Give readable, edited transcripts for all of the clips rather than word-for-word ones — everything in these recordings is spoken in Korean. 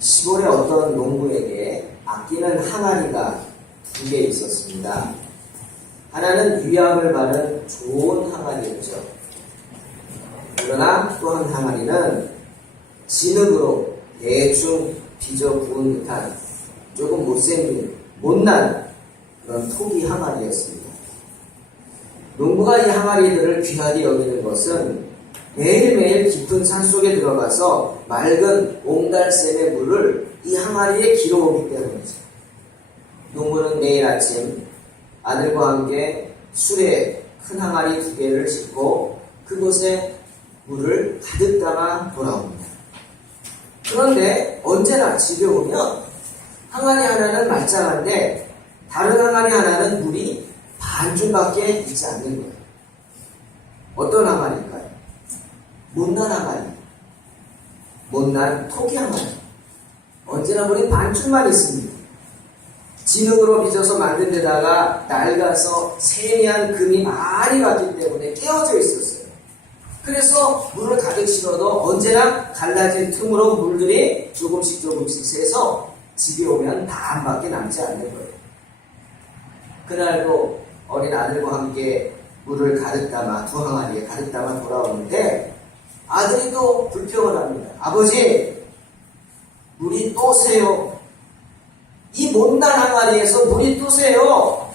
시골의 어떤 농부에게 아끼는 항아리가 2개 있었습니다. 하나는 위압을 받은 좋은 항아리였죠. 그러나 또 한 항아리는 진흙으로 대충 빚어 부은 듯한 조금 못생긴 못난 그런 토기 항아리였습니다. 농부가 이 항아리들을 귀하게 여기는 것은 매일매일 깊은 산속에 들어가서 맑은 옹달샘의 물을 이 항아리에 길어오기 때문이죠. 농부는 매일 아침 아들과 함께 수레에 큰 항아리 2개를 싣고 그곳에 물을 가득 담아 돌아옵니다. 그런데 언제나 집에 오면 항아리 하나는 말짱한데 다른 항아리 하나는 물이 반줄밖에 있지 않는 거예요. 어떤 항아리일까요? 못난 항아리. 못난 토기 항아리. 언제나 물이 반줄만 있습니다. 진흙으로 빚어서 만든 데다가 낡아서 세미한 금이 많이 갔기 때문에 깨어져 있었어요. 그래서 물을 가득 실어도 언제나 갈라진 틈으로 물들이 조금씩 새서 집에 오면 반밖에 남지 않는 거예요. 그날도 어린 아들과 함께 물을 가득 담아 2 항아리에 가득 담아 돌아오는데 아들이 또 불평을 합니다. 아버지, 물이 또 새요. 이 못난 항아리에서 물이 또 새요.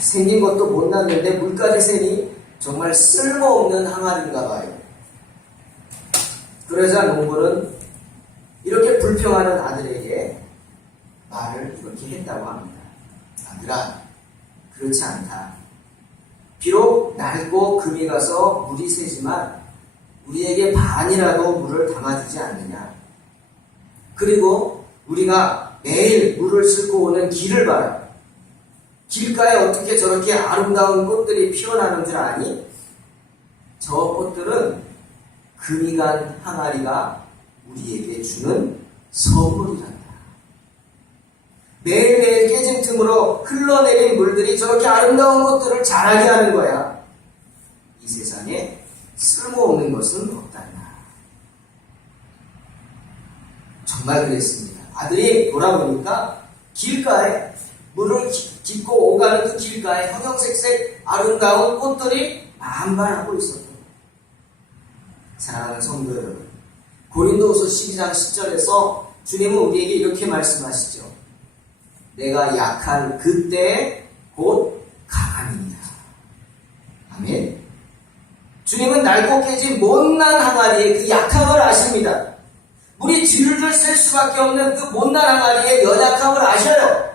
생긴 것도 못났는데 물까지 새니 정말 쓸모없는 항아리인가 봐요. 그러자 농부는 이렇게 불평하는 아들에게 말을 이렇게 했다고 합니다. 아들아, 그렇지 않다. 비록 낡고 금이 가서 물이 새지만 우리에게 반이라도 물을 담아주지 않느냐. 그리고 우리가 매일 물을 싣고 오는 길을 봐라. 길가에 어떻게 저렇게 아름다운 꽃들이 피어나는 줄 아니? 저 꽃들은 금이 간 항아리가 우리에게 주는 선물이란다. 매일매일 깨진 틈으로 흘러내린 물들이 저렇게 아름다운 꽃들을 자라게 하는 거야. 이 세상에 쓸모없는 것은 없단다. 정말 그랬습니다. 아들이 돌아보니까 길가에 물을 깃고 오가는 그 길가에 형형색색 아름다운 꽃들이 만발하고 있었던 거예요. 사랑하는 성도 여러분, 고린도후서 12장 10절에서 주님은 우리에게 이렇게 말씀하시죠. 내가 약한 그때 곧 강함이니라. 아멘. 주님은 낡고 깨진 못난 항아리의 그 약함을 아십니다. 물이 줄줄 셀 수밖에 없는 그 못난 항아리의 연약함을 아셔요.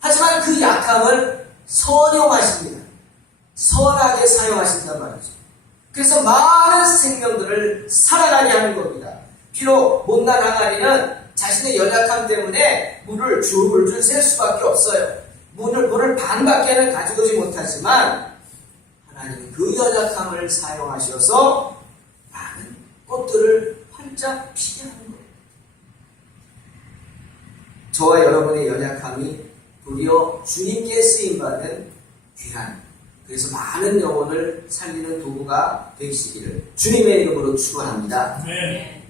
하지만 그 약함을 선용하십니다. 선하게 사용하신단 말이죠. 그래서 많은 생명들을 살아나게 하는 겁니다. 비록 못난 항아리는 자신의 연약함 때문에 물을 줄줄 셀 수밖에 없어요. 물을 반밖에는 가지고 오지 못하지만 하나님은 그 연약함을 사용하셔서 많은 꽃들을 활짝 피게 하는 거예요. 저와 여러분의 연약함이 도리어 주님께 쓰임받은 귀한, 그래서 많은 영혼을 살리는 도구가 되시기를 주님의 이름으로 축원합니다. 네.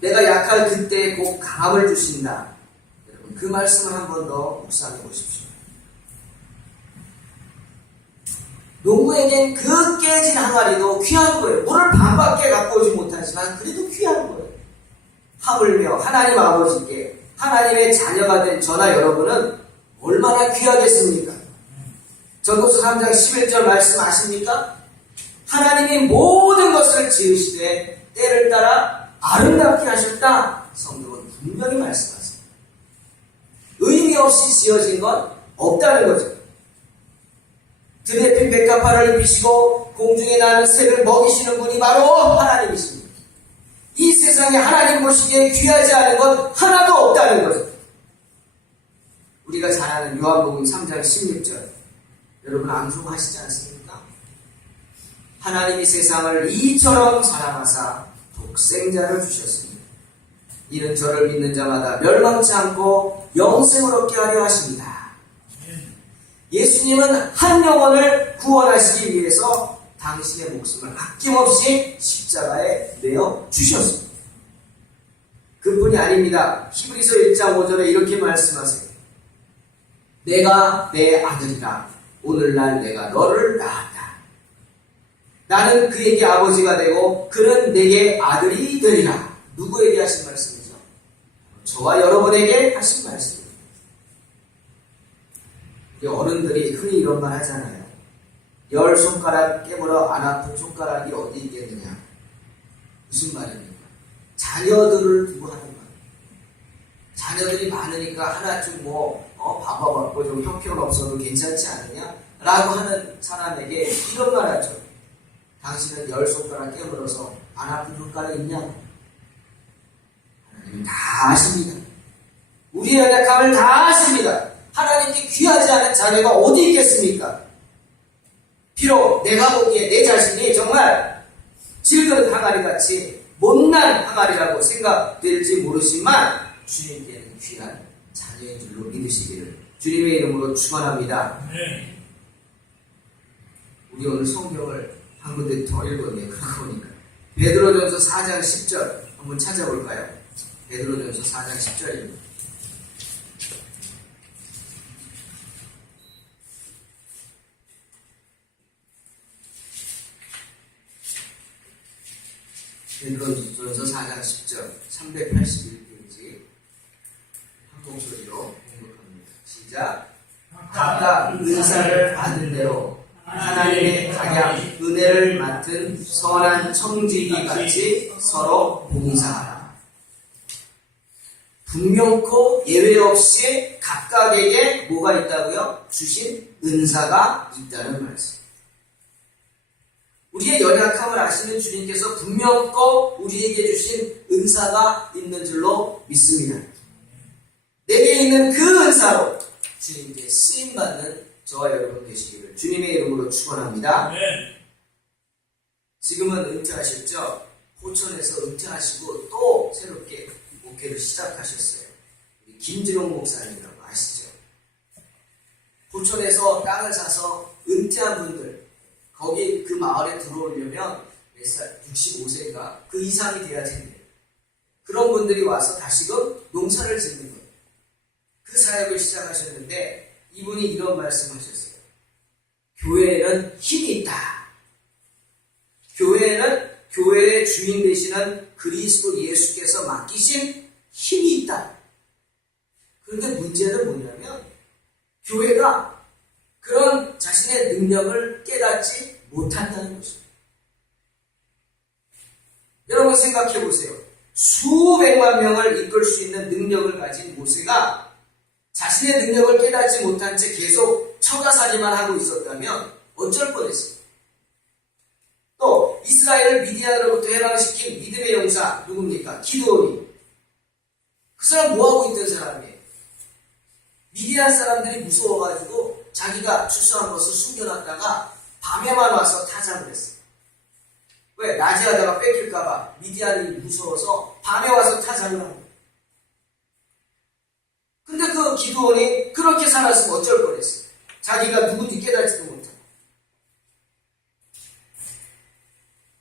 내가 약할 그때 곧 강함을 주신다. 여러분, 그 말씀을 한 번 더 묵상해 보십시오. 농부에겐 그 깨진 항아리도 귀한 거예요. 물을 반밖에 갖고 오지 못하지만 그래도 귀한 거예요. 하물며 하나님 아버지께 하나님의 자녀가 된 저나 여러분은 얼마나 귀하겠습니까? 전도서 3장 11절 말씀 아십니까? 하나님이 모든 것을 지으시되 때를 따라 아름답게 하셨다. 성경은 분명히 말씀하십니다. 의미 없이 지어진 건 없다는 거죠. 들에 핀 백합화를 입히시고 공중에 나는 새를 먹이시는 분이 바로 하나님이십니다. 이 세상에 하나님 보시기에 귀하지 않은 건 하나도 없다는 거죠. 우리가 잘 아는 요한복음 3장 16절 여러분 암송하시지 않습니까? 하나님이 세상을 이처럼 사랑하사 독생자를 주셨습니다. 이는 저를 믿는 자마다 멸망치 않고 영생을 얻게 하려 하십니다. 예수님은 한 영혼을 구원하시기 위해서 당신의 목숨을 아낌없이 십자가에 내어 주셨습니다. 그뿐이 아닙니다. 히브리서 1장 5절에 이렇게 말씀하세요. 내가 내 아들이라 오늘날 내가 너를 낳았다. 나는 그에게 아버지가 되고 그는 내게 아들이 되리라. 누구에게 하신 말씀이죠? 저와 여러분에게 하신 말씀입니다. 어른들이 흔히 이런 말 하잖아요. 10손가락 깨물어 안 아픈 손가락이 어디 있겠느냐. 무슨 말입니까? 자녀들을 두고 하는 말. 자녀들이 많으니까 하나쯤 봐봐봐, 좀 형편없어도 괜찮지 않느냐? 라고 하는 사람에게 이런 말 하죠. 당신은 10손가락 깨물어서 안 아픈 손가락 있냐? 하나님은 다 아십니다. 우리의 연약함을 다 아십니다. 하나님께 귀하지 않은 자녀가 어디 있겠습니까? 비록 내가 보기에 내 자신이 정말 질그릇 항아리같이 못난 항아리라고 생각될지 모르지만 주님께는 귀한 자녀인 줄로 믿으시기를 주님의 이름으로 축원합니다. 우리 오늘 성경을 한 군데 더 읽었네요. 그러고 보니까 베드로전서 4장 10절 한번 찾아볼까요? 베드로전서 4장 10절입니다. 베드로전서 4장 10절 381페이지 한 목소리로 공독합니다. 시작. 각각 은사를 받은 대로 하나님의 각양 은혜를 맡은 선한 청지기 같이 서로 봉사하라. 분명코 예외 없이 각각에게 뭐가 있다고요? 주신 은사가 있다는 말씀. 우리의 연약함을 아시는 주님께서 분명코 우리에게 주신 은사가 있는 줄로 믿습니다. 내게 있는 그 은사로 주님께 쓰임받는 저와 여러분 되시기를 주님의 이름으로 축원합니다. 지금은 은퇴하셨죠? 포천에서 은퇴하시고 또 새롭게 목회를 시작하셨어요. 김지롱 목사님이라고 아시죠? 포천에서 땅을 사서 은퇴한 분들, 거기 그 마을에 들어오려면 몇 살? 65세가 그 이상이 돼야 된대요. 그런 분들이 와서 다시금 농사를 짓는 거예요. 그 사역을 시작하셨는데 이분이 이런 말씀하셨어요. 교회에는 힘이 있다. 교회에는 교회의 주인 되시는 그리스도 예수께서 맡기신 힘이 있다. 그런데 문제는 뭐냐면 교회가 그런 자신의 능력을 깨닫지 못한다는 것입니다. 여러분 생각해 보세요. 수백만 명을 이끌 수 있는 능력을 가진 모세가 자신의 능력을 깨닫지 못한 채 계속 처가살이만 하고 있었다면 어쩔 뻔했어요. 또 이스라엘을 미디안으로부터 해방시킨 믿음의 용사 누굽니까? 기드온이. 그 사람 뭐하고 있던 사람이에요? 미디안 사람들이 무서워가지고 자기가 출소한 것을 숨겨놨다가 밤에만 와서 타작을 했어요. 왜? 낮에 하다가 뺏길까봐 미디안이 무서워서 밤에 와서 타작을 하는 거예요. 근데 그 기드온이 그렇게 살았으면 어쩔 뻔했어요. 자기가 누군지 깨닫지도 못하고.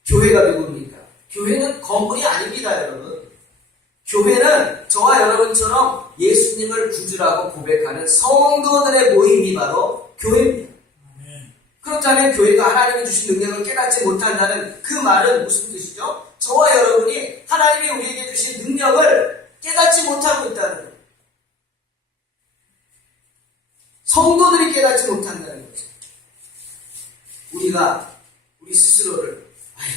교회가 누굽니까? 교회는 건물이 아닙니다, 여러분. 교회는 저와 여러분처럼 예수님을 구주라고 고백하는 성도들의 모임이 바로 교회입니다. 그렇다면 교회가 하나님이 주신 능력을 깨닫지 못한다는 그 말은 무슨 뜻이죠? 저와 여러분이 하나님이 우리에게 주신 능력을 깨닫지 못하고 있다는 거예요. 성도들이 깨닫지 못한다는 거죠. 우리 스스로를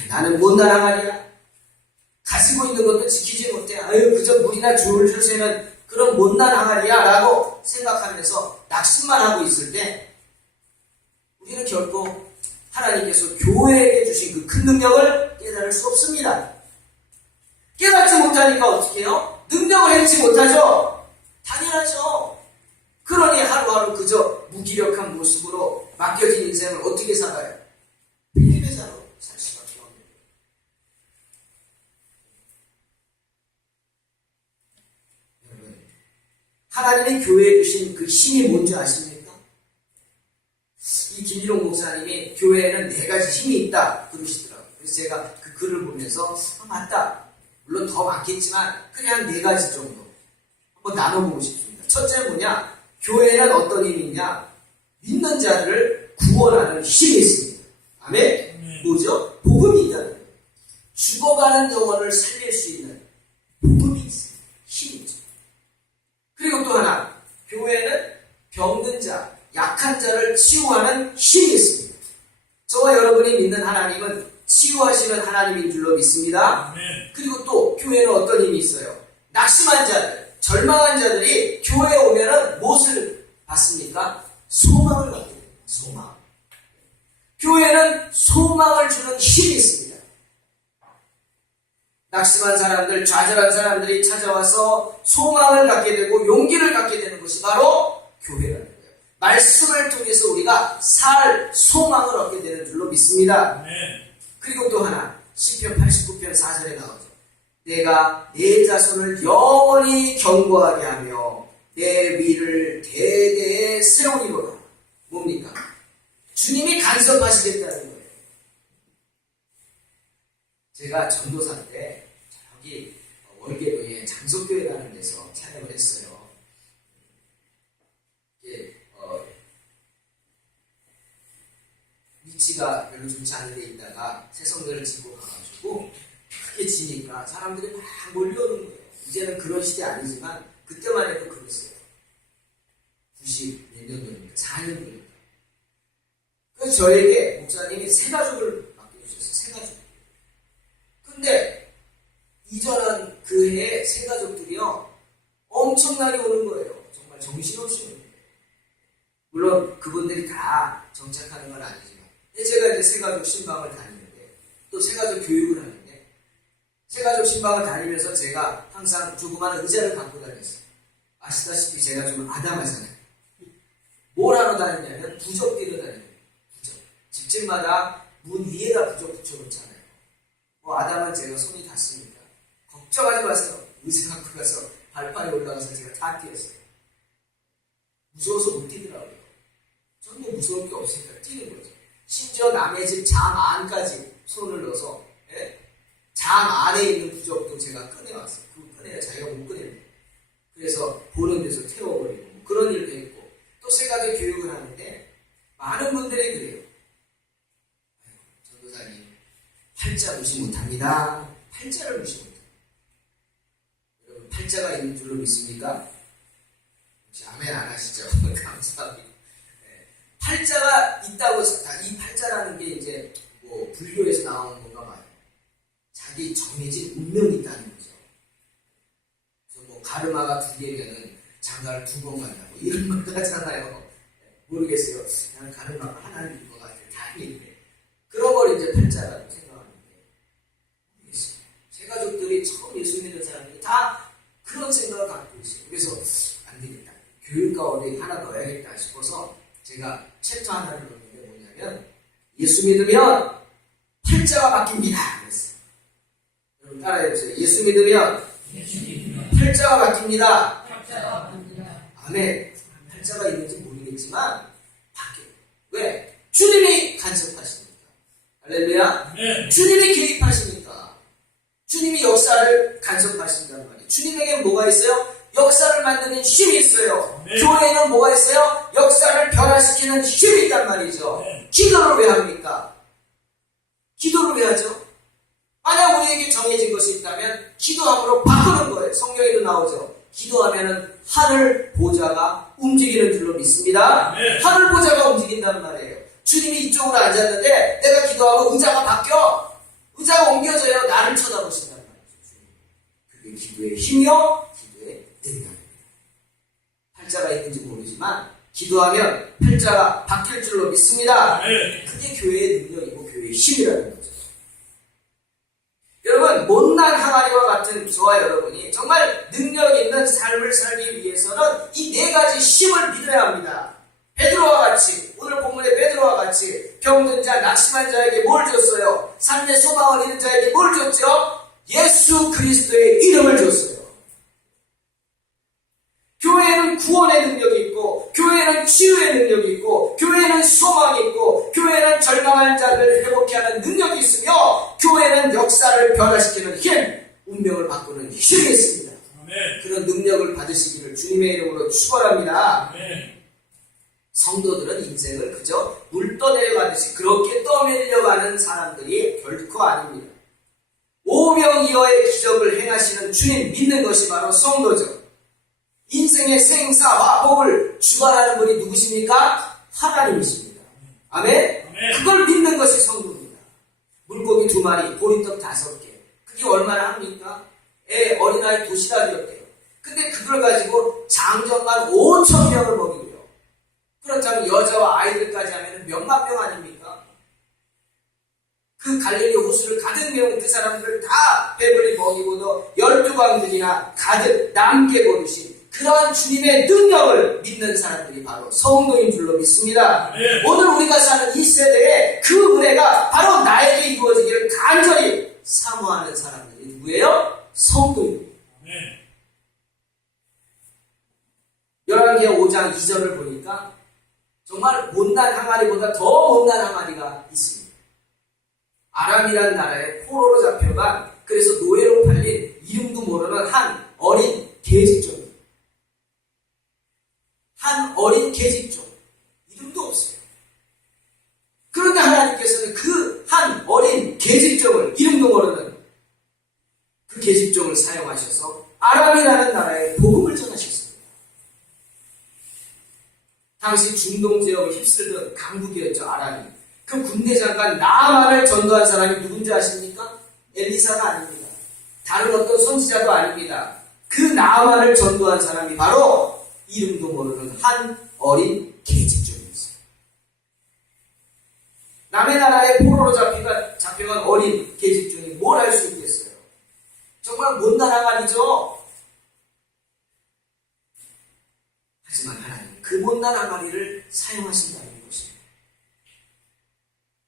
나는 못난 항아리야. 가지고 있는 것도 지키지 못해. 그저 물이나 줄줄 새는 그런 못난 항아리야 라고 생각하면서 낙심만 하고 있을 때 우리는 결코 하나님께서 교회에게 주신 그 큰 능력을 깨달을 수 없습니다. 깨닫지 못하니까 어떻게 해요? 능력을 해내지 못하죠? 당연하죠. 그러니 하루하루 그저 무기력한 모습으로 맡겨진 인생을 어떻게 살아요? 패배자로 살 수밖에 없는 거예요. 여러분, 하나님의 교회에 주신 그 힘이 뭔지 아십니까? 이 김일홍 목사님이 교회에는 4가지 힘이 있다 그러시더라고요. 그래서 제가 그 글을 보면서 맞다. 물론 더 많겠지만 그냥 한 4가지 정도 한번 나눠보고 싶습니다. 첫째는 뭐냐? 교회는 어떤 힘이 있냐? 믿는 자들을 구원하는 힘이 있습니다. 아멘? 뭐죠? 복음이 있다는 거예요. 죽어가는 영혼을 살릴 수 있는 복음이 있어요. 힘이죠. 그리고 또 하나, 교회는 병든 자, 약한 자를 치유하는 힘이 있습니다. 저와 여러분이 믿는 하나님은 치유하시는 하나님인 줄로 믿습니다. 그리고 또 교회는 어떤 힘이 있어요? 낙심한 자들, 절망한 자들이 교회에 오면은 무엇을 받습니까? 소망을 받게 됩니다. 소망. 교회는 소망을 주는 힘이 있습니다. 낙심한 사람들, 좌절한 사람들이 찾아와서 소망을 갖게 되고 용기를 갖게 되는 것이 바로 교회라는 거예요. 말씀을 통해서 우리가 살 소망을 얻게 되는 줄로 믿습니다. 그리고 또 하나, 시편 89편 4절에 나오죠. 내가 내 자손을 영원히 견고하게 하며 내 위를 대대에 세우리로다. 뭡니까? 주님이 간섭하시겠다는 거예요. 제가 전도사 때 저기 월계도에 장석교회라는 데서 찬양을 했어요. 위치가 별로 좋지 않은 데 있다가 새성들을 짓고 가가지고 크게 지니까 사람들이 막 몰려오는 거예요. 이제는 그런 시대 아니지만 그때만 해도 그랬어요. 90 몇 년도입니까? 4년도입니까? 그래서 저에게 목사님이 세 가족을 맡겨주셨어요. 세 가족. 근데 이전한 그 해에 세 가족들이요 엄청나게 오는 거예요. 정말 정신없이 오는 거예요. 물론 그분들이 다 정착하는 건 아니지만 제가 이제 세가족 신방을 다니는데 또 세가족 교육을 하는데 세가족 신방을 다니면서 제가 항상 조그마한 의자를 갖고 다녔어요. 아시다시피 제가 좀 아담하잖아요. 뭘 하러 다니냐면 부적 뛰러 다녀요. 부적. 집집마다 문 위에다 부적 붙여놓잖아요. 아담은 제가 손이 닿습니다. 걱정하지 마세요. 의자 갖고 가서 발판에 올라가서 제가 다 뛰었어요. 무서워서 못 뛰더라고요. 저는 뭐 무서울 게 없으니까 뛰는 거죠. 심지어 남의 집 장 안까지 손을 넣어서 장 안에 있는 부적도 제가 꺼내왔어요. 그거 꺼내야 자기가 못 꺼냅니다. 그래서 보는 데서 태워버리고 뭐 그런 일도 했고 또 세 가지 교육을 하는데 많은 분들이 그래요. 전도사님 팔자 무시 못합니다. 팔자를 무시 못합니다. 여러분 팔자가 있는 줄로 믿습니까? 혹시 아멘 안 하시죠? 감사합니다. 팔자가 있다고, 이 팔자라는 게 이제 뭐 불교에서 나오는 건가 봐요. 자기 정해진 운명이 있다는 거죠. 그래서 뭐 가르마가 2개면은 장가를 2번 간다고 이런 말 하잖아요. 모르겠어요. 나는 가르마가 하나님인 것 같아요. 다행인데 그런 걸 이제 팔자라고 생각하는데 모르겠어요. 제 가족들이 처음 예수 믿는 사람들이 다 그런 생각을 갖고 있어요. 그래서 안 되겠다. 교육 가운데 하나 넣어야겠다 싶어서 제가 챕터 하나를 넣었는데 뭐냐면 예수 믿으면 팔자가 바뀝니다. 그랬어요. 여러분 따라해보세요. 예수 믿으면 팔자가 바뀝니다. 아멘. 팔자가 있는지 모르겠지만 바뀌어요. 왜? 주님이 간섭하시니까. 할렐루야. 네. 주님이 개입하시니까. 주님이 역사를 간섭하신단 말이에요. 주님에게 뭐가 있어요? 역사를 만드는 힘이 있어요. 네. 교회에는 뭐가 있어요? 역사를 변화시키는 힘이 있단 말이죠. 네. 기도를 왜 합니까? 기도를 왜 하죠? 만약 우리에게 정해진 것이 있다면 기도함으로 바꾸는 거예요. 성경에도 나오죠. 기도하면은 하늘 보좌가 움직이는 줄로 믿습니다. 네. 하늘 보좌가 움직인단 말이에요. 주님이 이쪽으로 앉았는데 내가 기도하고 의자가 바뀌어. 의자가 옮겨져요. 나를 쳐다보신단 말이죠. 그게 기도의 힘이요. 능력입니다. 팔자가 있는지 모르지만 기도하면 팔자가 바뀔 줄로 믿습니다. 그게 교회의 능력이고 교회의 힘이라는 거죠. 여러분 못난 항아리와 같은 저와 여러분이 정말 능력 있는 삶을 살기 위해서는 이 4가지 힘을 믿어야 합니다. 베드로와 같이 오늘 본문의 베드로와 같이 병든 자 낙심한 자에게 뭘 줬어요? 삶의 소망을 잃은 자에게 뭘 줬죠? 예수 그리스도의 이름을 줬어요. 교회에는 구원의 능력이 있고 교회에는 치유의 능력이 있고 교회에는 소망이 있고 교회에는 절망한 자를 회복케 하는 능력이 있으며 교회는 역사를 변화시키는 힘, 운명을 바꾸는 힘이 있습니다. 아멘. 그런 능력을 받으시기를 주님의 이름으로 축원합니다. 아멘. 성도들은 인생을 그저 물 떠내려가듯이 그렇게 떠밀려가는 사람들이 결코 아닙니다. 오병이어의 기적을 행하시는 주님 믿는 것이 바로 성도죠. 인생의 생사화복을 주관하는 분이 누구십니까? 하나님이십니다. 아멘? 아멘. 그걸 믿는 것이 성도입니다. 물고기 2마리, 보리떡 5개. 그게 얼마나 합니까? 어린아이 도시락이었대요. 근데 그걸 가지고 장정만 5,000명을 먹이고요. 그렇다면 여자와 아이들까지 하면 몇만 명 아닙니까? 그 갈릴리 호수를 가득 메운 그 사람들을 다 배불리 먹이고도 12광들이나 가득 남게 버리신 그러한 주님의 능력을 믿는 사람들이 바로 성도인 줄로 믿습니다. 네. 오늘 우리가 사는 이 세대에 그 은혜가 바로 나에게 이루어지기를 간절히 사모하는 사람들이 누구예요? 성도입니다. 네. 열왕기하 5장 2절을 보니까 정말 못난 항아리보다 더 못난 항아리가 있습니다. 아람이라는 나라에 포로로 잡혀간, 그래서 노예로 팔린 이름도 모르는 한 어린 계집종입니다. 한 어린 계집종. 이름도 없어요. 그런데 하나님께서는 그 한 어린 계집종을, 이름도 모르는 그 계집종을 사용하셔서 아람이라는 나라에 복음을 전하셨습니다. 당시 중동 지역을 휩쓸던 강국이었죠, 아람이. 그 군대 장관 나아만을 전도한 사람이 누군지 아십니까? 엘리사가 아닙니다. 다른 어떤 선지자도 아닙니다. 그 나아만을 전도한 사람이 바로 이름도 모르는 한 어린 계집종이었어요. 남의 나라에 포로로 잡혀간 어린 계집종이 뭘 할 수 있겠어요? 정말 못난 항아리죠. 하지만 하나님 그 못난 항아리를 사용하신다는 것입니다.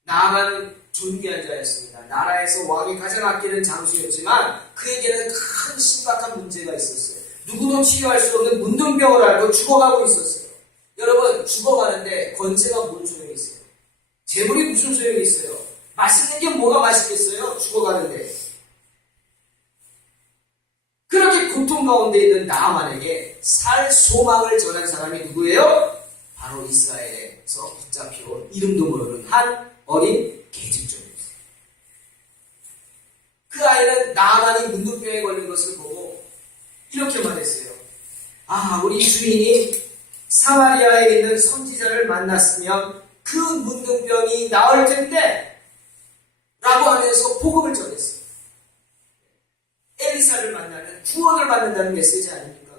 나아만은 존귀한 자였습니다. 나라에서 왕이 가장 아끼는 장수였지만 그에게는 큰 심각한 문제가 있었어요. 누구도 치료할 수 없는 문둥병을 앓고 죽어가고 있었어요. 여러분, 죽어가는데 권세가 뭔 소용이 있어요? 재물이 무슨 소용이 있어요? 맛있는 게 뭐가 맛있겠어요? 죽어가는데. 그렇게 고통 가운데 있는 나아만에게 살 소망을 전한 사람이 누구예요? 바로 이스라엘에서 붙잡혀온 이름도 모르는 한 어린 계집종이었어요. 그 아이는 나아만이 문둥병에 걸린 것을 보고 이렇게 말했어요. 아, 우리 주인이 사마리아에 있는 선지자를 만났으면 그 문둥병이 나을 텐데 라고 하면서 복음을 전했어요. 엘리사를 만나면 구원을 받는다는 메시지 아닙니까?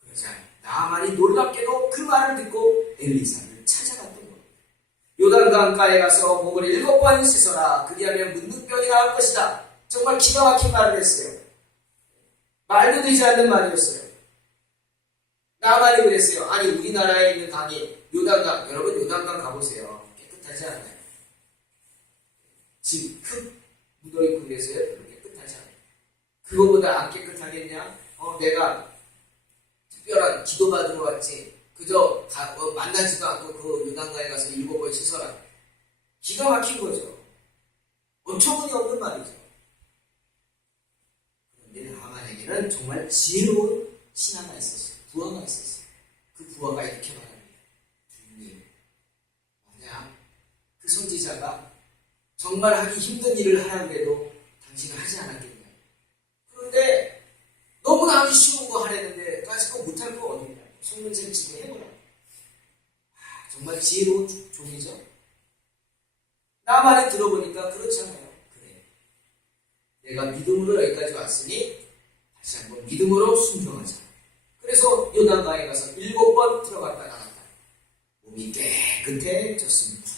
그러자 나아만이 놀랍게도 그 말을 듣고 엘리사를 찾아갔던 겁니다. 요단강가에 가서 목을 7번 씻어라. 그리하면 문둥병이 나을 것이다. 정말 기가 막힌 말을 했어요. 말도 되지 않는 말이었어요. 나만이 그랬어요. 아니, 우리나라에 있는 강이 요단강, 여러분 요단강 가보세요. 깨끗하지 않아요. 지금 흙 묻어있고 그래서요. 별로 깨끗하지 않아요. 그거보다 안 깨끗하겠냐? 내가 특별한 기도 받으러 왔지. 그저 만나지도 않고 그 요단강에 가서 7번 씻어라. 기가 막힌 거죠. 어처구니 없는 말이죠. 그런데 나만에게는 정말 지혜로운 신하가 있었어요. 부하가 있었어요. 그 부하가 이렇게 말합니다. 주님, 만약 그 선지자가 정말 하기 힘든 일을 하라고 해도 당신은 하지 않았겠냐. 그런데 너무나 하기 쉬운 거 하려는데 까짓거 못할 거 어딨냐. 속문생 치고 해보라. 정말 지혜로운 종이죠. 나만이 들어보니까 그렇잖아요. 그래, 내가 믿음으로 여기까지 왔으니 다시 한번 믿음으로 순종하자. 그래서 요단강에 가서 7번 들어갔다 나갔다. 몸이 깨끗해졌습니다.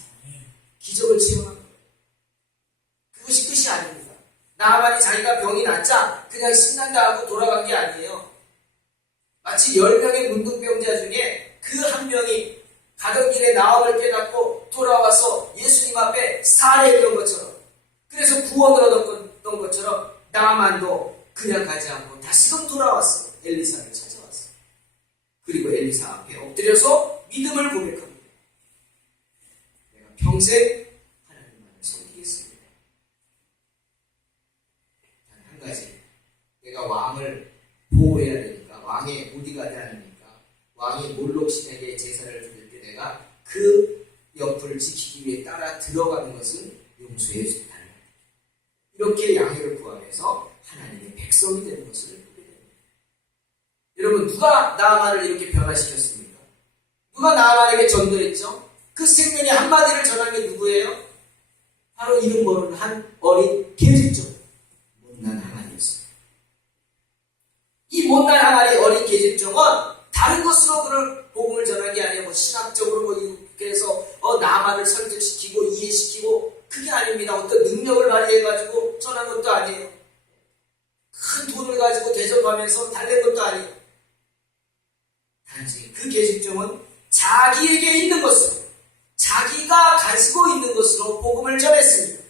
기적을 체험한 거예요. 그것이 끝이 아닙니다. 나만이 자기가 병이 낫자 그냥 신난다 하고 돌아간 게 아니에요. 마치 10명의 문둥병자 중에 그 한 명이 가던 길에 나음을 깨닫고 돌아와서 예수님 앞에 살해했던 것처럼, 그래서 구원을 얻었던 것처럼 나만도 그냥 가지 않고 다시금 돌아왔어요. 엘리사를 찾아왔어요. 그리고 엘리사 앞에 엎드려서 믿음을 고백합니다. 내가 평생 하나님만을 섬기겠습니다. 모친에게 제사를 드릴 때 내가 그 옆을 지키기 위해 따라 들어가는 것은 용서해 준다. 이렇게 양해를 구하면서 하나님의 백성이 되는 것을 보게 됩니다. 여러분, 누가 나아만을 이렇게 변화시켰습니까? 누가 나아만에게 전도했죠? 그 생명의 한마디를 전한 게 누구예요? 바로 이름 모르는 한 어린 계집종, 못난 항아리였어요. 이 못난 항아리 어린 계집종은 다른 것으로 그를 복음을 전한 게 아니에요. 신학적으로 이렇게 해서 나아만을 설득시키고 이해시키고, 그게 아닙니다. 어떤 능력을 발휘해가지고 전한 것도 아니에요. 큰 돈을 가지고 대접하면서 달랜 것도 아니에요. 단지 그 계집종은 자기에게 있는 것으로, 자기가 가지고 있는 것으로 복음을 전했습니다.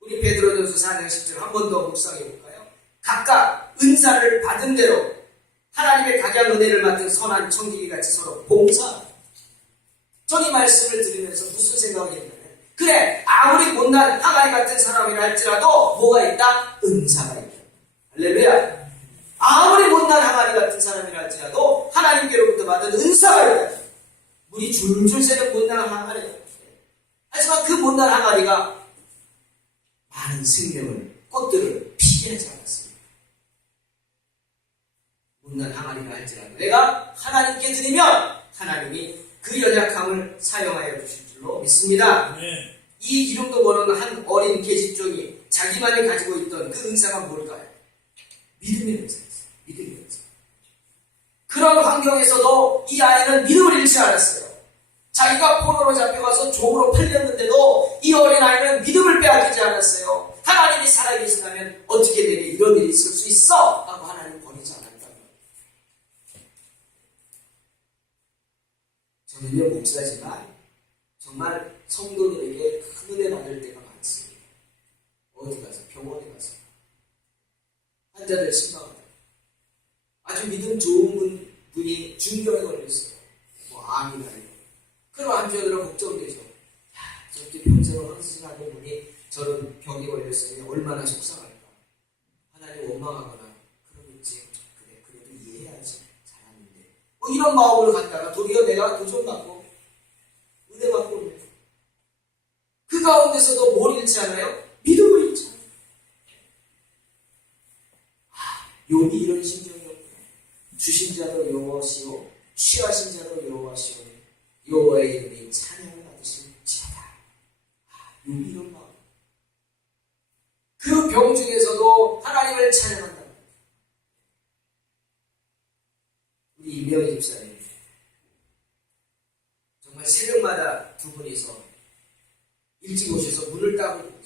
우리 베드로전서 4장 10절 한 번 더 묵상해 볼까요? 각각 은사를 받은 대로 하나님의 각양 은혜를 맡은 선한 청지기같이 서로 봉사합니다. 저는 이 말씀을 들으면서 무슨 생각이 했나요? 그래, 아무리 못난 항아리 같은 사람이라 할지라도 뭐가 있다? 은사가 있다. 할렐루야. 아무리 못난 항아리 같은 사람이라 할지라도 하나님께로부터 받은 은사가 있다. 물이 줄줄 새는 못난 항아리가 있다. 하지만 그 못난 항아리가 많은 생명을, 꽃들을 피게 하지 않았습니다. 못난 항아리라 할지라도 내가 하나님께 드리면 하나님이 그 연약함을 사용하여 주실 줄로 믿습니다. 네. 이 이름도 모르는 한 어린 계집종이 자기만이 가지고 있던 그 은사가 뭘까요? 믿음의 은사였어요. 믿음의 은사. 그런 환경에서도 이 아이는 믿음을 잃지 않았어요. 자기가 포로로 잡혀가서 종으로 팔렸는데도 이 어린 아이는 믿음을 빼앗기지 않았어요. 하나님이 살아계시다면 어떻게 내게 이런 일이 있을 수 있어? 라고 하나님 버리지 않았다는 거예요. 저는요, 목사지만 정말 성도들에게 큰 은혜 받을 때가 많습니다. 어디 가서, 병원에 가서 환자들 심각하다. 아주 믿음 좋은 분이 중병에 걸렸어요. 암이나 이런. 그럼 한편으로 걱정되죠. 저렇게 평생을 헌신하는 분이 저런 병에 걸렸으니 얼마나 속상할까. 하나님 원망하거나 그러겠지. 그래, 그래도 이해해야지. 잘하는데. 이런 마음으로 갔다가 도리어 내가 도전받고 은혜 받고 오는 거예요. 그 가운데서도 뭘 잃지 않아요? 믿음을 잃지 않아요. 욥이 이런 심정이었구나. 주신 자도 여호와시오, 취하신 자도 여호와시오, 여호와의 이름이 찬양을 받으신 지하다. 욥이 이런 마음. 그 병 중에서도 하나님을 찬양한다. 우리 이명희 집사님 정말 새벽마다 두 분이서 일찍 오셔서 문을 따고 있어요.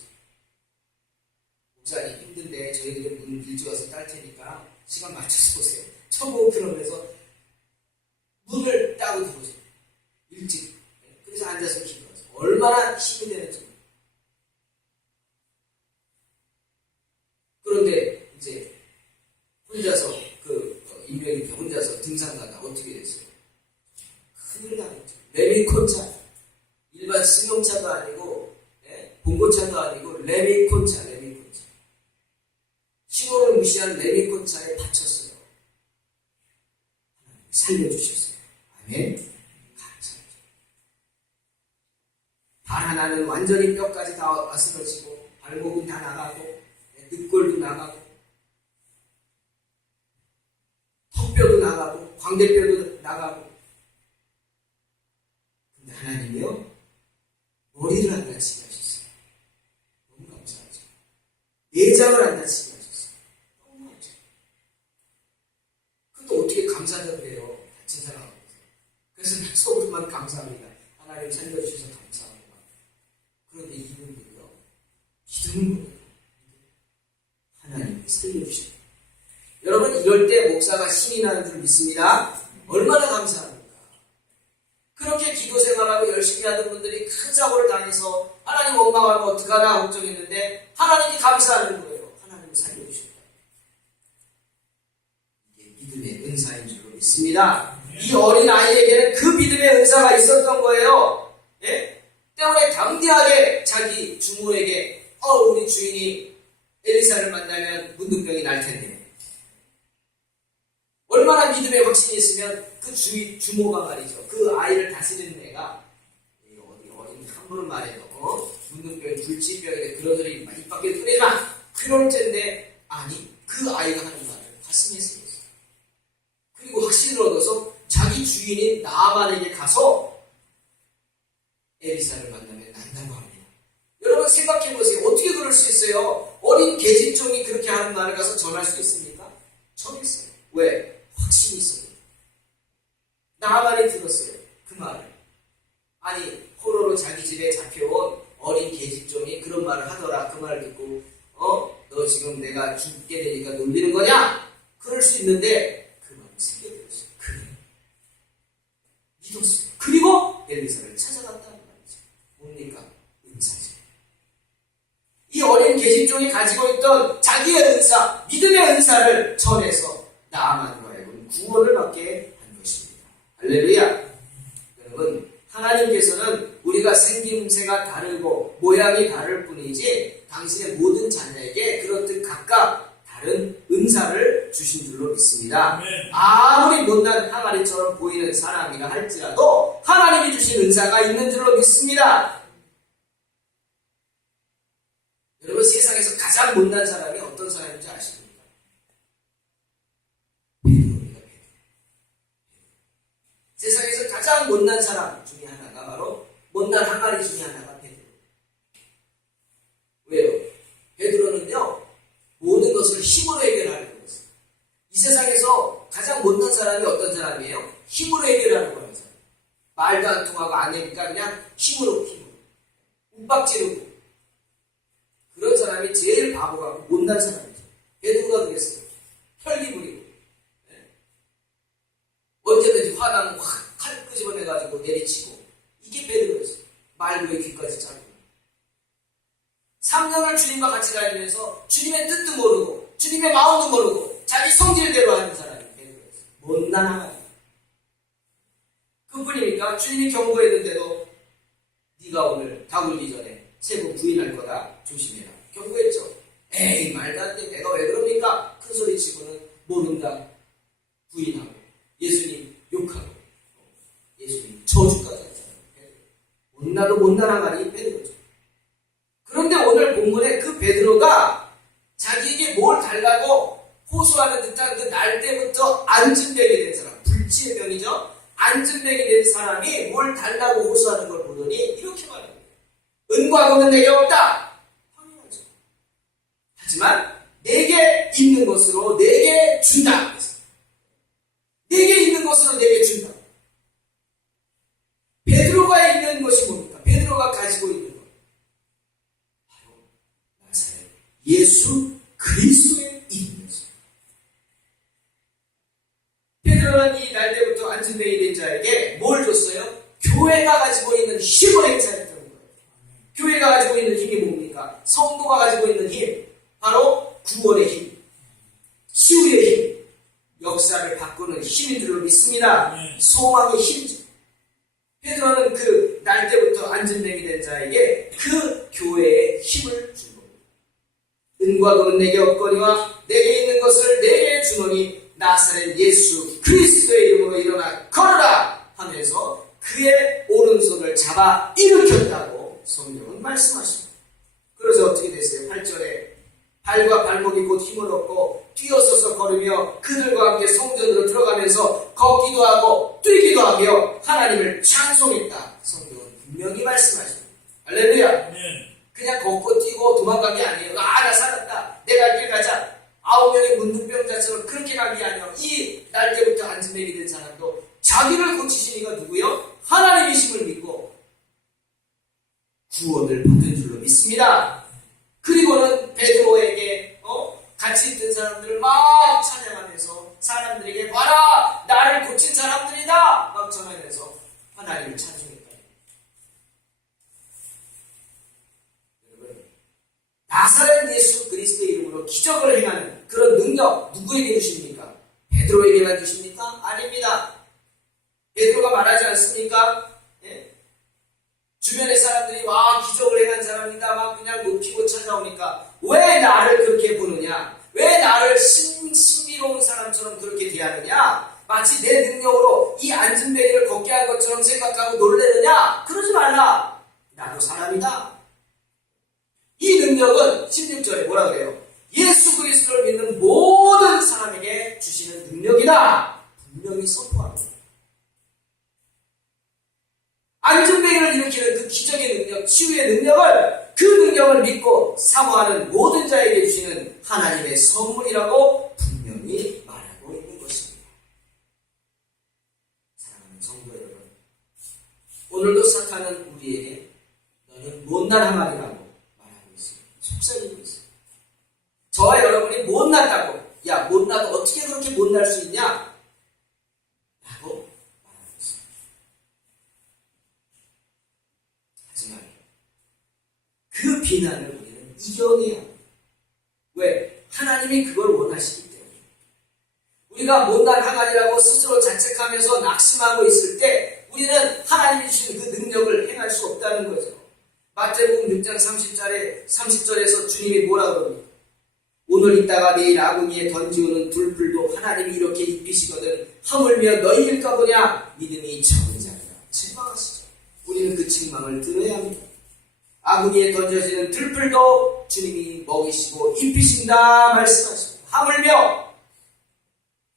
목사님 힘든데 저희들이 문 일찍 와서 딸 테니까 시간 맞춰서 오세요. 처음 그러면서 문을 따고 들어오세요. 일찍. 그래서 앉아서 기도하세요. 얼마나 힘이 되는지. 그런데 이제 혼자서 이명희 혼자서 등산 가다 어떻게 됐어요? 큰일 나겠죠. 레미콘차. 일반 승용차도 아니고, 봉고차도 아니고, 레미콘차. 신호를 무시한 레미콘차에 다쳤어요. 살려주셨어요. 아멘. 감사합니다. 발 하나는 완전히 뼈까지 다 아스러지고, 발목은 다 나가고, 늑골도 나가고, 턱뼈도 나가고, 광대뼈도 나가고. 근데 하나님이요, 머리를 안 다치게 하셨어요. 너무 감사하죠. 내장을 안 다치게 하셨어요. 너무 감사하죠. 그것도 어떻게 감사하다고 해요? 다친 사람 앞에서. 그래서 속으로만 감사합니다. 하나님 살려주셔서 감사합니다. 그런데 이분들이요, 기도는 거예요. 하나님이 살려주셨다. 여러분, 이럴 때 목사가 신이 나는 줄 믿습니다. 얼마나 감사합니까? 그렇게 기도 생활하고 열심히 하던 분들이 큰 사고를 당해서 하나님 원망하면 어떡하나 걱정했는데 하나님이 감사하는 거예요. 하나님이 살려주셨다. 이게 믿음의 은사인 줄로 믿습니다. 이 어린 아이에게는 그 믿음의 은사가 있었던 거예요. 때문에 담대하게 자기 주모에게 우리 주인이 엘리사를 만나면 문둥병이 날 텐데 얼마나 믿음의 확신이 있으면 그 주모가 말이죠. 그 아이를 다스리는 애가 어디 어린 함부로 말해도 문둥병, 불치병에 그런 소리 입 밖에 꺼내지 마! 그럴 텐데 아니 그 아이가 하는 말을 가슴에 새겼어요. 그리고 확신을 얻어서 자기 주인인 나아만에게 가서 엘리사를 만나면 난다고 합니다. 여러분 생각해보세요. 어떻게 그럴 수 있어요? 어린 계집종이 그렇게 하는 말을 가서 전할 수 있습니까? 전했어요. 왜? 확신이 있어요. 나아만이 들었어요. 그 말을. 아니 포로로 자기 집에 잡혀온 어린 계집종이 그런 말을 하더라. 그 말을 듣고 너 지금 내가 죽게 되니까 놀리는 거냐? 그럴 수 있는데 그 말을 새겨들었어요. 그래. 믿었어요. 그리고 엘리사를 찾아갔다는 말이죠. 뭡니까? 은사죠. 이 어린 계집종이 가지고 있던 자기의 은사, 믿음의 은사를 전해서 나아만으로 하여금 구원을 받게 한 것입니다. 할렐루야. 여러분 하나님께서는 우리가 생김새가 다르고 모양이 다를 뿐이지 당신의 모든 자녀에게 그렇듯 각각 다른 은사를 주신 줄로 믿습니다. 아무리 못난 항아리처럼 보이는 사람이라 할지라도 하나님이 주신 은사가 있는 줄로 믿습니다. 여러분 세상에서 가장 못난 사람이 어떤 사람인지 아십니까? 베드로입니다. 세상에서 가장 못난 사람 중에 하나가 바로 못난 항아리 중에 하나가 베드로. 왜요? 베드로는요 모든 것을 힘으로 해결하는 거였어요. 이 세상에서 가장 못난 사람이 어떤 사람이에요? 힘으로 해결하는 거예요. 말도 안 통하고 안 되니까 그냥 힘으로 욱박지르고 그런 사람이 제일 바보 같고 못난 사람이죠. 베드로가 그랬어요. 혈기 부리고 언제든지 화나면 확 칼 끄집어내가지고 내리치고 이게 베드로였어요. 말고의 귀까지 자르고 3년을 주님과 같이 다니면서 주님의 뜻도 모르고 주님의 마음도 모르고 자기 성질대로 하는 사람이 베드로였어요. 못난 항아리. 그뿐입니까? 주님이 경고했는데도 네가 오늘 다 굴기 전에 세 번 부인할 거다 조심해라. 경고했죠. 에이 말도 안 돼. 내가 왜 그럽니까? 큰 소리 치고는 모른다. 부인하고 예수님 욕하고 예수님 저주까지 했잖아요. 못나도 못난 항아리 베드로죠. 그런데 오늘 본문에 그 베드로가 자기에게 뭘 달라고 호소하는 듯한 그 날 때부터 안진병이 된 사람, 불치의 병이죠. 안진병이 된 사람이 뭘 달라고 호소하는 걸 보더니 이렇게 말합니다. 은과 금은 내게 없다. 당연하죠. 하지만 내게 있는 것으로 내게 준다. 내게 있는 것으로 내게 준다. 베드로가 있는 것이 뭡니까? 베드로가 가지고 있는 것. 바로 나사렛 예수 그리스도의 이름이었어요. 베드로는 이 날 때부터 안진병이 된 자에게 뭘 줬어요? 교회가 가지고 있는 힘을 행사했다는 거예요. 교회가 가지고 있는 힘이 뭡니까? 성도가 가지고 있는 힘. 바로 구원의 힘, 치유의 힘, 역사를 바꾸는 힘인 줄로 믿습니다. 소망의 힘이죠. 베드로는 그 날 때부터 안진병이 된 자에게 그 교회의 힘을 준 겁니다. 은과 금은 내게 없거니와 내게 있는 것을 내게 주노니 나사렛 예수 그리스도의 이름으로 일어나 걸어라 하면서 그의 오른손을 잡아 일으켰다고 성경은 말씀하십니다. 그래서 어떻게 됐어요? 8절에 발과 발목이 곧 힘을 얻고 뛰어서서 걸으며 그들과 함께 성전으로 들어가면서 걷기도 하고 뛰기도 하며 하나님을 찬송했다. 성경은 분명히 말씀하십니다. 할렐루야. 그냥 걷고 뛰고 도망간 게 아니에요. 나 살았다. 내가 갈 길 가자. 9명의 문둥병자처럼 그렇게 간 게 아니에요. 이 날 때부터 안진병이 된 사람도 자기를 고치신 이가 누구요? 하나님이심을 믿고 구원을 받은 줄로 믿습니다. 그리고는 베드로에게 같이 있던 사람들을 막 찬양하면서 사람들에게 봐라 나를 고친 사람들이다 막 전하면서 하나님을 찬송했다. 여러분 나사렛 예수 그리스도의 이름으로 기적을 행하는 그런 능력 누구에게 주십니까? 베드로에게만 주십니까? 아닙니다. 베드로가 말하지 않습니까? 주변의 사람들이 와 기적을 행한 사람이다 막 그냥 높이고 찾아오니까 왜 나를 그렇게 보느냐? 왜 나를 신비로운 사람처럼 그렇게 대하느냐? 얘기하느냐? 마치 내 능력으로 이 안전벨리를 걷게 한 것처럼 생각하고 놀래느냐? 그러지 말라. 나도 사람이다. 이 능력은 16절에 뭐라 그래요? 예수 그리스도를 믿는 모든 사람에게 주시는 능력이다. 분명히 선포합니다. 안전벨리를 일으키는 그 기적의 능력, 치유의 능력을, 그 능력을 믿고 사모하는 모든 자에게 주시는 하나님의 선물이라고 분명히 말하고 있는 것입니다. 사랑하는 성도 여러분, 오늘도 사탄은 우리에게 너는 못난 항아리라고 말하고 있습니다. 속삭이고 있어요. 저와 여러분이 못났다고, 야 못나도 어떻게 그렇게 못날 수 있냐? 라고 말하고 있습니다. 하지만 그 비난을 우리는 이겨내야 합니다. 왜? 하나님이 그걸 원하시기 때문에. 우리가 못난 항아리라고 스스로 자책하면서 낙심하고 있을 때 우리는 하나님이 주신 그 능력을 행할 수 없다는 거죠. 마태복음 6장 30절에서 주님이 뭐라 그럽니까? 오늘 있다가 내일 아궁이에 던지우는 둘불도 하나님이 이렇게 입히시거든 하물며 너희일까 보냐? 믿음이 적은 자들아. 책망하시죠. 우리는 그 책망을 들어야 합니다. 아궁이에 던져지는 들풀도 주님이 먹이시고 입히신다 말씀하십니다. 하물며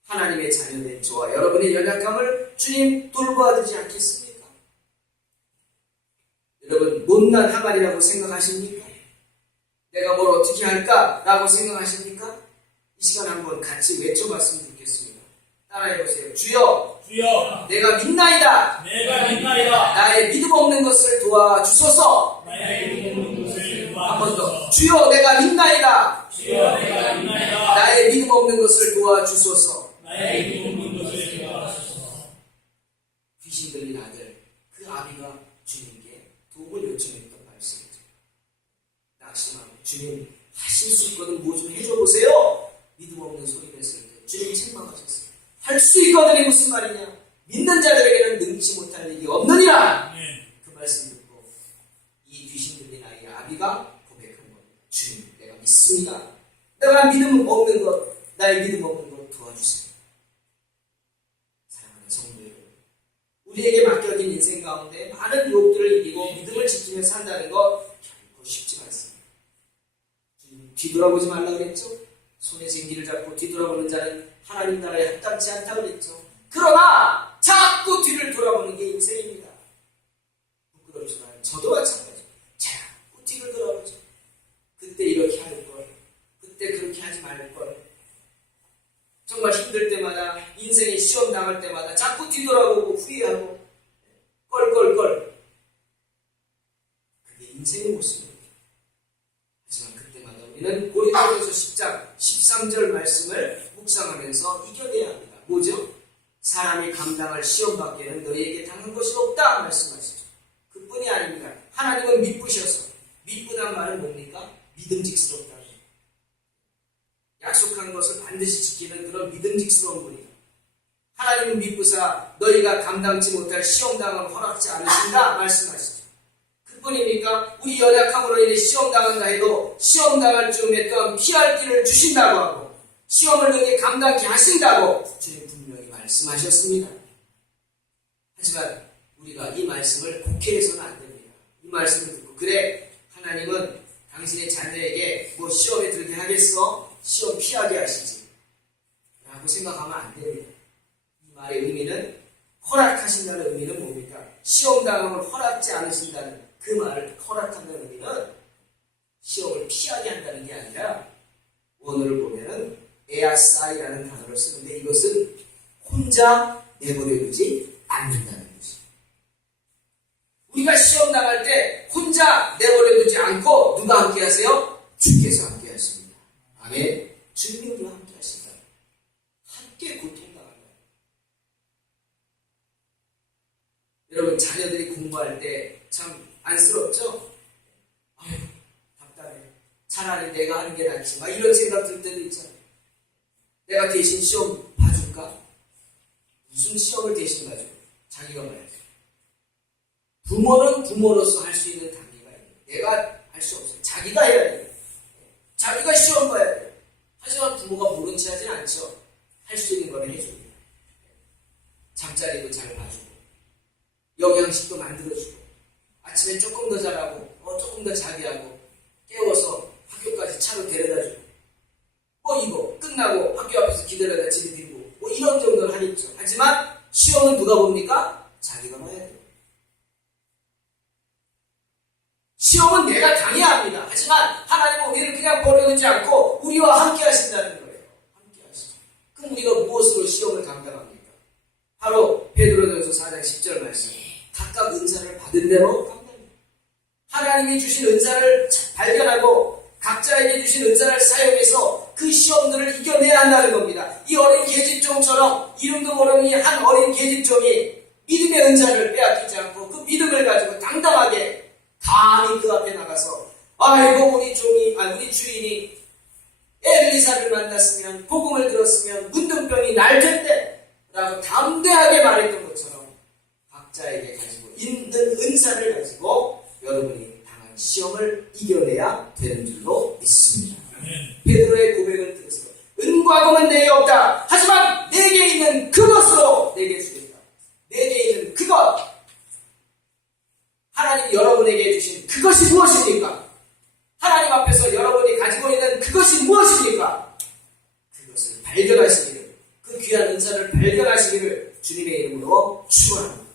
하나님의 자녀된 저와 여러분의 연약함을 주님 돌보아주지 않겠습니까? 여러분 못난 항아리라고 생각하십니까? 내가 뭘 어떻게 할까라고 생각하십니까? 이 시간 한번 같이 외쳐봤으면 좋겠습니다. 따라해보세요. 주여, 주여, 내가 믿나이다. 내가 믿나이다. 나의 믿음 없는 것을 도와주소서. 나의 믿음 없는 것을 한 번 더. 도와주소서. 주여, 내가 믿나이다. 주여, 내가 믿나이다. 나의 믿음 없는 것을 도와주소서. 나의 믿음 없는 것을 도와주소서. 귀신 들린 아들, 그 아비가 주님께 도움을 요청했던 말씀이죠. 낙심하고 주님 하실 수 있거든 뭐 좀 해줘 보세요. 믿음 없는 소리 냈을 때 주님이 책망하셨어요. 할 수 있거든이 무슨 말이냐? 믿는 자들에게는 능치 못할 일이 없느니라. 그 말씀 듣고 이 귀신 들린 아이의 아비가 고백한 겁니다. 주님, 내가 믿습니다. 내가 믿음 없는 것, 나의 믿음 없는 것 도와주세요. 사랑하는 성도 여러분, 우리에게 맡겨진 인생 가운데 많은 유혹들을 이기고 믿음을 지키며 산다는 것 결코 쉽지 않습니다. 주님, 뒤돌아보지 말라 그랬죠? 손에 쟁기를 잡고 뒤돌아보는 자는 하나님 나라에 합당치 않다고 그랬죠. 그러나 자꾸 뒤를 돌아보는 게 인생입니다. 부끄럽지만 저도 마찬가지죠. 자꾸 뒤를 돌아보죠. 그때 이렇게 할 걸, 그때 그렇게 하지 말 걸. 정말 힘들 때마다, 인생에 시험 당할 때마다 자꾸 뒤돌아보고 후회하고 껄껄껄. 그게 인생의 모습입니다. 하지만 그때마다 우리는 고린도전서 10장 13절 말씀을 묵상하면서 이겨내야 합니다. 뭐죠? 사람이 감당할 시험밖에는 너희에게 당한 것이 없다 말씀하시죠. 그뿐이 아닙니다. 하나님은 믿으셔서, 믿으란 말은 뭡니까? 믿음직스럽다. 약속한 것을 반드시 지키는 그런 믿음직스러운 분이다. 하나님은 믿으사 너희가 감당치 못할 시험당함을 허락지 않으신다 말씀하시죠. 그뿐입니까? 우리 연약함으로 인해 시험당한다 해도 시험당할 즈음에 또한 피할 길을 주신다고 하고 시험을 너희에게 감당케 하신다고 주님 분명히 말씀하셨습니다. 하지만 우리가 이 말씀을 곡해해서는 안 됩니다. 이 말씀을 듣고 그래 하나님은 당신의 자녀에게 뭐 시험에 들게 하겠어? 시험 피하게 하시지 라고 생각하면 안 됩니다. 이 말의 의미는 허락하신다는 의미는 뭡니까? 시험당함을 허락지 않으신다는 그 말을 허락한다는 의미는 시험을 피하게 한다는 게 아니라 원어를 보면은 에아사이라는 단어를 쓰는데 이것은 혼자 내버려두지 않는다는 것이죠. 우리가 시험 당할 때 혼자 내버려두지 않고 누가 함께 하세요? 주께서 함께 하십니다. 아멘. 주님과 함께 하신다. 함께 고통당한다. 여러분 자녀들이 공부할 때 참 안쓰럽죠? 아유 답답해. 차라리 내가 하는 게 낫지. 막 이런 생각 들 때도 있잖아요. 내가 대신 시험 봐줄까? 무슨 시험을 대신 봐줘? 자기가 봐야지. 부모는 부모로서 할 수 있는 단계가 있는. 내가 할 수 없어요. 자기가 해야 돼요. 자기가 시험 봐야 돼요. 하지만 부모가 모른 체 하진 않죠. 할 할 수 있는 거는 해줍니다. 잠자리도 잘 봐주고 영양식도 만들어주고 아침에 조금 더 자라고 조금 더 자게 하고 깨워서 학교까지 차로 데려다주고 이거 끝나고 학교 앞에서 기다려다 집에 들고 이런 정도는 하겠죠. 하지만 시험은 누가 봅니까? 자기가 봐야 돼요. 시험은 내가 당해야 합니다. 하지만 하나님은 우리를 그냥 버려두지 않고 우리와 함께 하신다는 거예요. 함께 하시죠. 그럼 우리가 무엇으로 시험을 감당합니까? 바로 베드로전서 4장 10절 말씀. 각각 은사를 받은 대로 감당합니다. 하나님이 주신 은사를 발견하고 각자에게 주신 은사를 사용해서 그 시험들을 이겨내야 한다는 겁니다. 이 어린 계집종처럼 이름도 모르는 이 한 어린 계집종이 믿음의 은사를 빼앗기지 않고 그 믿음을 가지고 당당하게 감히 그 앞에 나가서 아이고 우리 주인이 엘리사를 만났으면 복음을 들었으면 문둥병이 날 텐데 라고 담대하게 말했던 것처럼 각자에게 가지고 있는 은사를 가지고 여러분이 당한 시험을 이겨내야 되는 줄로 믿습니다. 베드로의 고백을 들으세요. 은과 금은 내게 없다. 하지만 내게 있는 그것으로 내게 주겠다. 내게 있는 그것. 하나님이 여러분에게 주신 그것이 무엇입니까? 하나님 앞에서 여러분이 가지고 있는 그것이 무엇입니까? 그것을 발견하시기를, 그 귀한 은사를 발견하시기를 주님의 이름으로 축원합니다.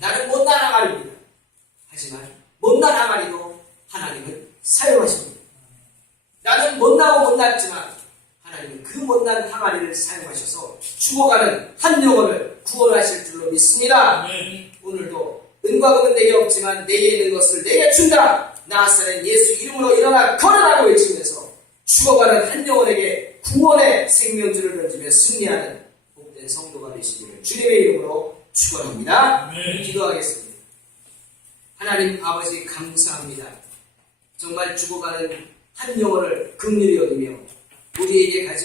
나는 못난 항아리입니다. 하지만 못난 항아리도 하나님은 사용하십니다. 나는 못나고 못났지만 하나님은 그 못난 항아리를 사용하셔서 죽어가는 한 영혼을 구원하실 줄로 믿습니다. 오늘도 은과 금은 내게 없지만 내게 있는 것을 내게 준다. 나사렛 예수 이름으로 일어나 걸으라고 외치면서 죽어가는 한 영혼에게 구원의 생명줄을 던지며 승리하는 복된 성도가 되시기를 주님의 이름으로 축원합니다. 기도하겠습니다. 하나님 아버지 감사합니다. 정말 죽어가는 한 영혼을 긍휼히 여기며 우리에게 가지고